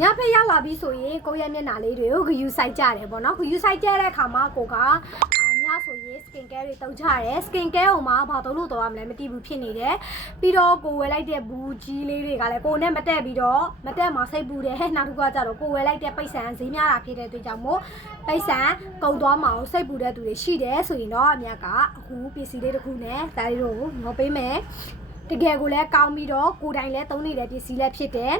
ညဖက်ရောက်လာပြီဆိုရင်ကိုယ့်ရဲ့မျက်နှာလေးတွေကိုဂယူဆိုင်ကြတယ်ပေါ့နော်ဂယူဆိုင်ကြတဲ့အခါမှာကိုကညဆိုရင် skin care တွေတုံးကြတယ် skin care ကိုမှဘာလို့လို့တော့မလဲမသိဘူးဖြစ်နေတယ်ပြီးတော့ကိုဝယ်လိုက်တဲ့ဘူးကြီးလေးတွေကလည်းကိုနဲ့မတက်ပြီးတော့မတက်မှာစိတ်ပူတယ်ဟဲ့နောက်တစ်ခါကျတော့ကိုဝယ်လိုက်တဲ့ပိတ်ဆန်ဈေးများတာဖြစ်တဲ့အတွက်ကြောင့်မို့ပိတ်ဆန်ကုန်သွားမှာကိုစိတ်ပူတဲ့သူတွေရှိတယ်ဆိုရင်တော့အမြတ်ကအခုပစ္စည်းလေးတစ်ခုနဲ့ဒါလေးတို့ငေါ်ပေးမယ်တကယ်ကိုလည်းကောင်းပြီးတော့ကိုယ်တိုင်လည်းသုံးနေတဲ့ပစ္စည်းလည်းဖြစ်တယ်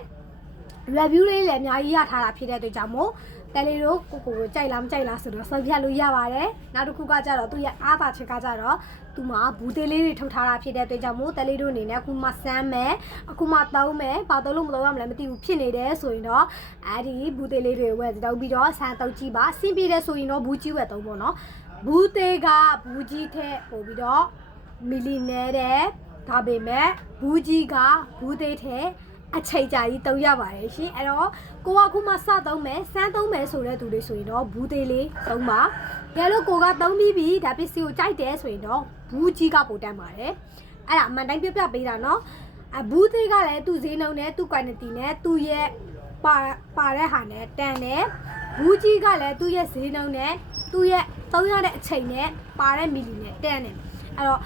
review လေးလည်းအများကြီးရထားတာဖြစ်တဲ့အတွက်ကြောင့်မို့တယ်လီတို့ကိုကြိုက်လားမကြိုက်လားဆိုတော့ဆုံးဖြတ်လို့ရပါတယ်နောက်တစ်ခုကကြတော့သူရဲ့အားသာချက်ကကြတော့သူမှာဘူးသေးလေးတွေထုတ်ထားတာဖြစ်တဲ့အတွက်ကြောင့်မို့တယ်လီတို့အနေနဲ့အခုမှစမ်းမယ်အခုမှသုံးမယ်ဘာသုံးလို့မသုံးရမလဲမသိဘူးဖြစ်နေတယ်ဆိုရင်တော့အဲဒီဘူးသေးလေးတွေဝယ်တောက်ပြီးတော့ဆန်တုပ်ကြည့်ပါဆင်းပြေတယ်ဆိုရင်တော့ဘူးကြီးဝယ်သုံးပေါ့နော်ဘူးသေးကဘူးကြီးထက်ပို့ပြီးတော့မီလီနေတဲ့ဒါပေမဲ့ဘူးကြီးကဘူးသေးထက်အချိန်ကြာကြီးတုံးရပါတယ်ရှင်အဲ့တော့ကိုကအခုမှစသုံးမယ်စမ်းသုံးမယ်ဆိုတဲ့သူတွေဆိုရင်တော့ဘူးသေးလေးသုံးပါကဲလို့ကိုကသုံးပြီးပြီဒါပစ္စည်းကိုကြိုက်တယ်ဆိုရင်တော့ဘူးကြီးကပိုတတ်ပါတယ်အဲ့ဒါအမှန်တိုင်းပြပြပေးတာနော်ဘူးသေးကလည်းသူ့ဈေးနှုန်းနဲ့သူ့ quantity နဲ့သူ့ရဲ့ပါတဲ့ဟာနဲ့တန်တယ်ဘူးကြီးကလည်းသူ့ရဲ့ဈေးနှုန်းနဲ့သူ့ရဲ့သုံးရတဲ့အချိန်နဲ့ပါတဲ့မီလီနဲ့တန်တယ်အဲ့တော့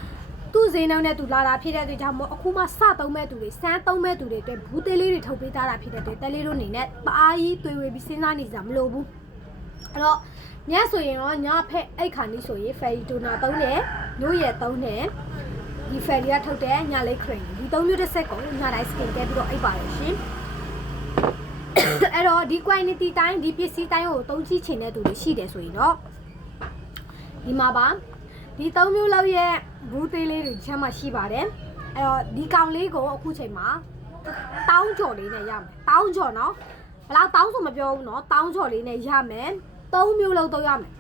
သူ့ဈေးနှုန်းနဲ့သူလာတာဖြစ်တဲ့အတွက်ကြောင့်မို့အခုမှစသုံးမဲ့သူတွေစမ်းသုံးမဲ့သူတွေအတွက်ဘူးသေးလေးတွေထုတ်ပေးထားတာဖြစ်တဲ့အတွက်တဲလေးတို့အနေနဲ့ပအားကြီးတွေးဝေပြီးစဉ်းစားနေကြမလို့ဘူးအဲ့တော့ညဆိုရင်တော့ညဖက်အိတ်ခါနေဆိုရင်ဖယ်ရီတိုနာသုံးတယ်မျိုးရယ်သုံးတယ်ဒီဖယ်ရီကထုတ်တဲ့ညလေးခရင်ဒီသုံးမျိုးတစ်ဆက်ကိုညတိုင်း skin တက်ပြီးတော့အိတ်ပါတယ်ရှင်အဲ့တော့ဒီ quantity တိုင်းဒီပစ္စည်းတိုင်းကိုသုံးကြည့်ချင်တဲ့သူတွေရှိတယ်ဆိုရင်တော့ဒီမှာပါဒီ၃မျိုးလောက်ရဲ့ဘူးသေးလေးတွေချမ်းမှရှိပါတယ်အဲ့တော့ဒီကောင်လေးကိုအခုချိန်မှာတောင်းကြော်လေးနဲ့ရမယ်တောင်းကြော်နော်ဘယ်လောက်တောင်းဆိုမပြောဘူးနော်တောင်းကြော်လေးနဲ့ရမယ်၃မျိုးလောက်တော့ရမယ်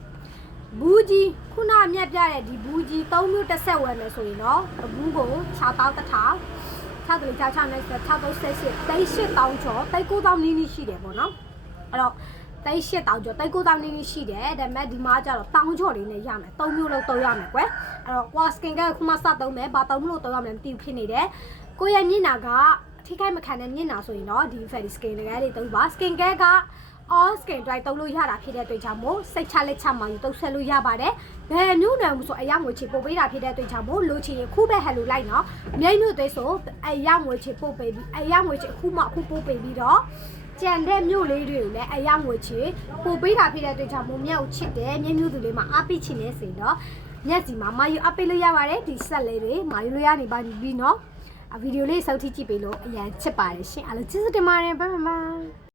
ဘူးကြီးခုနမြတ်ပြတဲ့ဒီဘူးကြီး၃မျိုးတစ်ဆက်ဝယ်မယ်ဆိုရင်တော့ဘူးကို6တောင်းတစ်ထောင်6တလီ6နဲ့638တိတ်8တောင်းကျော်တိတ်9တောင်းနီးနီးရှိတယ်ပေါ့နော်အဲ့တော့တိတ်8တောင်းကျော်တိတ်9တောင်းနီးနီးရှိတယ်ဒါပေမဲ့ဒီမှာကျတော့တောင်းကျော်လေးနဲ့ရမယ်၃မျိုးလောက်တော့ရမယ်ကွယ်အဲ့တော့ qua skin ကခုမှစသုံးမယ်ဘာသုံးလို့တော့ရမလဲမသိဘူးဖြစ်နေတယ်ကိုယ့်ရဲ့မျက်နှာကထိခိုက်မခံတဲ့မျက်နှာဆိုရင်တော့ဒီ Fairy Skin တွေလေးသုံးပါ Skin Care က all skin dry သုံးလို့ရတာဖြစ်တဲ့အတွက်ကြောင့်မို့စိတ်ချလက်ချမှယူသုံးဆက်လို့ရပါတယ်ဘယ်မျိုးနံမှုဆိုအယောင်ငွေချေပို့ပေးတာဖြစ်တဲ့အတွက်ကြောင့်မို့လိုချင်ရင်ခုပဲဟဲလိုလိုက်နော်မြိတ်မျိုးသွေးဆိုအယောင်ငွေချေပို့ပေးပြီးအယောင်ငွေချေအခုမှအခုပို့ပေးပြီးတော့ကြံတဲ့မြို့လေးတွေကိုလည်းအယောင်ငွေချေပို့ပေးတာဖြစ်တဲ့အတွက်ကြောင့်မို့မြောက်ချစ်တယ်မြင်းမျိုးသူလေးမှာအားပေးချင်နေစေတော့ညက်စီမှာမာယူအားပေးလို့ရပါတယ်ဒီဆက်လေးတွေမာယူလို့ရနေပါပြီနော်ဗီဒီယိုလေးစောက်ထိကြည့်ပေးလို့အရင်ချစ်ပါတယ်ရှင်အားလုံးကျေးဇူးတင်ပါတယ်ဘိုင်ဘိုင်